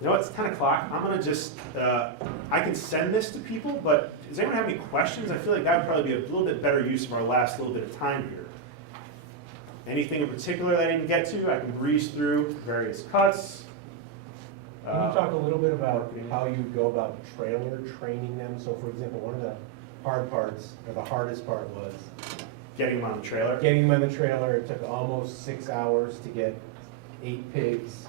You know, it's 10 o'clock. I'm going to just, I can send this to people, but does anyone have any questions? I feel like that would probably be a little bit better use of our last little bit of time here. Anything in particular that I didn't get to, I can breeze through various cuts. Can you talk a little bit about how you go about trailer training them? So for example, one of the hard parts, or the hardest part was Getting them on the trailer. getting them in the trailer. It took almost 6 hours to get 8 pigs,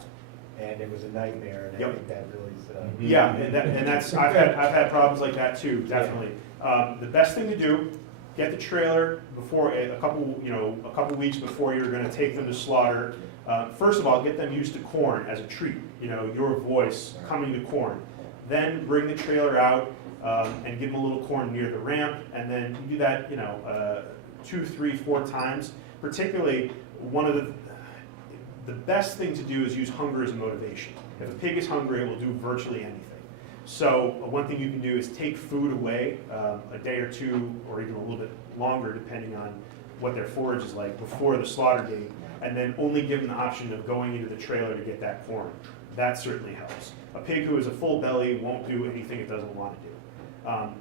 and it was a nightmare, and I Yep. think that really is, Yeah, and that's, I've had problems like that too, definitely. The best thing to do, get the trailer before, a couple weeks before you're gonna take them to slaughter. First of all, get them used to corn as a treat, your voice coming to corn. Then bring the trailer out and give them a little corn near the ramp, and then you do that, 2, 3, 4 times. Particularly, one of the best thing to do is use hunger as a motivation. If a pig is hungry, it will do virtually anything. So one thing you can do is take food away a day or two, or even a little bit longer, depending on what their forage is like, before the slaughter date, and then only give them the option of going into the trailer to get that corn. That certainly helps. A pig who is a full belly won't do anything it doesn't want to do.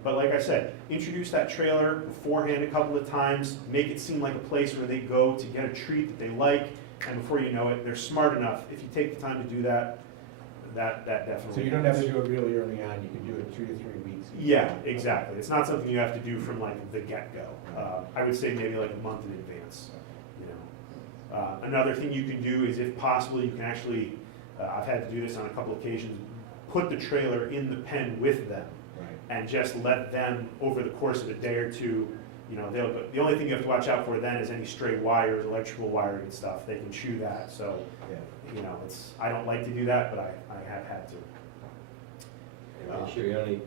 But like I said, introduce that trailer beforehand a couple of times, make it seem like a place where they go to get a treat that they like, and before you know it, they're smart enough. If you take the time to do that, that definitely so you don't have to do it really early on. You can do it 2 to 3 weeks. Yeah, exactly. It's not something you have to do from like the get-go. I would say maybe like a month in advance. Another thing you can do is, if possible, you can actually, I've had to do this on a couple occasions, put the trailer in the pen with them, and just let them, over the course of a day or two, the only thing you have to watch out for then is any stray wires, electrical wiring and stuff. They can chew that. So, I don't like to do that, but I have had to. And make sure you only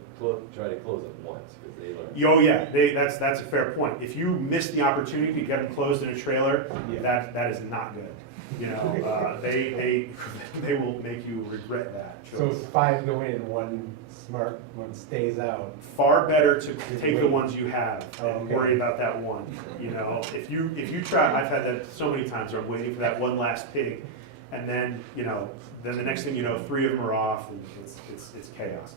try to close them once, because they learn. Oh yeah, that's a fair point. If you miss the opportunity to get them closed in a trailer, that is not good. They will make you regret that choice. So 5 go in, one smart one stays out. Far better to take the ones you have and worry about that one. If you try, I've had that so many times where I'm waiting for that one last pig, and then then the next thing you know, 3 of them are off, and it's chaos.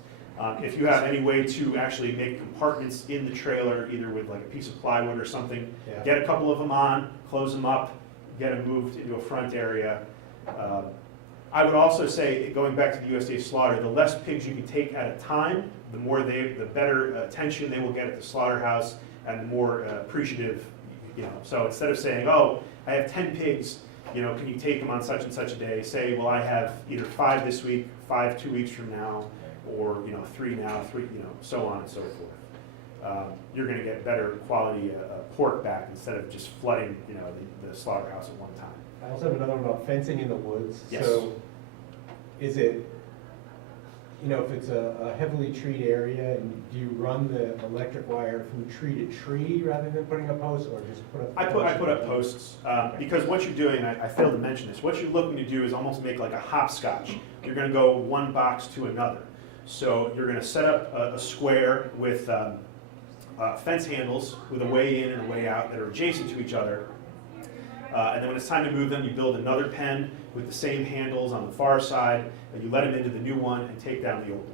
If you have any way to actually make compartments in the trailer, either with like a piece of plywood or something, get a couple of them on, close them up, get them moved into a front area. I would also say, going back to the USDA slaughter, the less pigs you can take at a time, the better attention they will get at the slaughterhouse, and the more appreciative. So instead of saying, "Oh, I have 10 pigs, can you take them on such and such a day?" Say, "Well, I have either 5 this week, 5 2 weeks from now, or 3 now, 3, so on and so forth." You're going to get better quality pork back instead of just flooding, the slaughterhouse at one time. I also have another one about fencing in the woods. Yes. So is it, if it's a heavily treed area, and do you run the electric wire from tree to tree rather than putting up posts, or just put up? I put up posts because what you're doing, I failed to mention this, what you're looking to do is almost make like a hopscotch. You're going to go one box to another. So you're going to set up a square with fence handles with a way in and a way out that are adjacent to each other. And then when it's time to move them, you build another pen with the same handles on the far side, and you let them into the new one and take down the old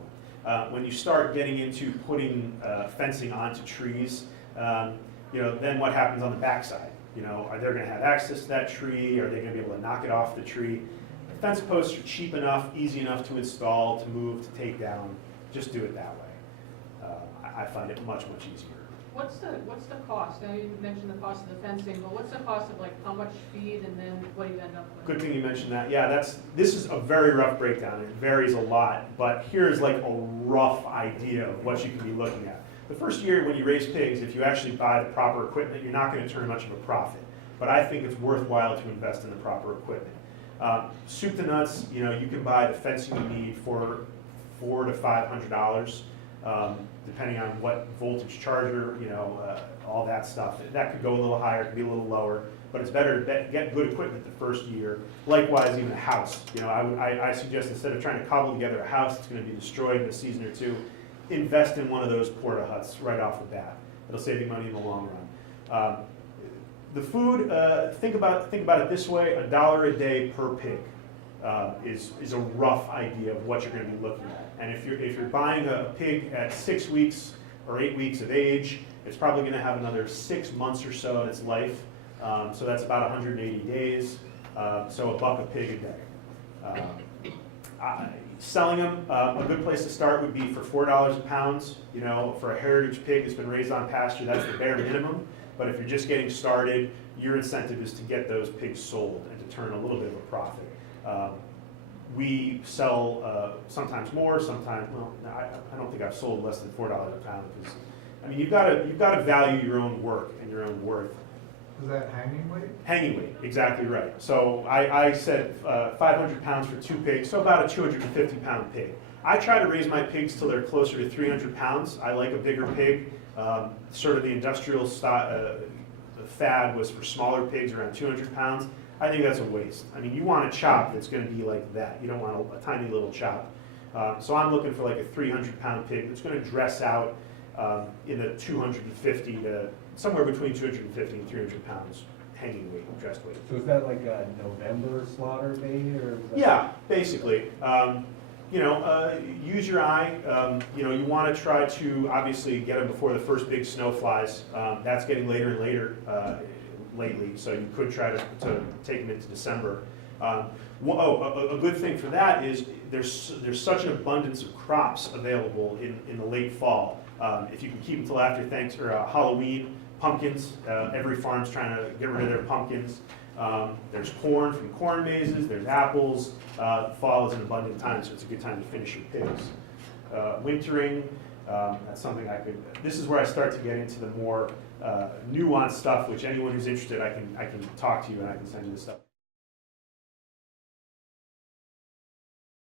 one. When you start getting into putting fencing onto trees, then what happens on the backside? Are they going to have access to that tree? Are they going to be able to knock it off the tree? Fence posts are cheap enough, easy enough to install, to move, to take down. Just do it that way. I find it much, much easier. What's the cost? I know you mentioned the cost of the fencing, but what's the cost of how much feed and then what do you end up with? Good thing you mentioned that. Yeah, this is a very rough breakdown. It varies a lot, but here's like a rough idea of what you can be looking at. The first year when you raise pigs, if you actually buy the proper equipment, you're not going to turn much of a profit. But I think it's worthwhile to invest in the proper equipment. Soup to nuts, you can buy the fencing you need for $400 to $500. Depending on what voltage charger, all that stuff. That could go a little higher, could be a little lower, but it's better to get good equipment the first year. Likewise, even a house. I suggest, instead of trying to cobble together a house that's going to be destroyed in a season or two, invest in one of those porta huts right off the bat. It'll save you money in the long run. The food, think about it this way: $1 a day per pig. is a rough idea of what you're going to be looking at. And if you're buying a pig at 6 weeks or 8 weeks of age, it's probably going to have another 6 months or so in its life. So that's about 180 days. So $1 a pig a day. Selling them, a good place to start would be for $4 a pound. You know, for a heritage pig that's been raised on pasture, that's the bare minimum. But if you're just getting started, your incentive is to get those pigs sold and to turn a little bit of a profit. We sell sometimes more, sometimes, well, I don't think I've sold less than $4 a pound, because, I mean, you've got to value your own work and your own worth. Is that hanging weight? Hanging weight, exactly right. So I said 500 pounds for 2 pigs, so about a 250 pound pig. I try to raise my pigs till they're closer to 300 pounds. I like a bigger pig. Sort of the industrial style, the fad was for smaller pigs around 200 pounds. I think that's a waste. I mean, you want a chop that's going to be like that. You don't want a tiny little chop. So I'm looking for like a 300 pound pig that's going to dress out in the 250 to somewhere between 250 and 300 pounds hanging weight, dressed weight. So is that like a November slaughter date, or? Is that... Yeah, basically. You know, use your eye. You know, you want to try to obviously get them before the first big snow flies. That's getting later and later lately, so you could try to take them into December. A good thing for that is there's such an abundance of crops available in the late fall. If you can keep until after Halloween, pumpkins. Every farm's trying to get rid of their pumpkins. There's corn from corn mazes, there's apples. Fall is an abundant time, so it's a good time to finish your pigs. Wintering, that's something this is where I start to get into the more nuanced stuff, which anyone who's interested, I can talk to you and I can send you the stuff.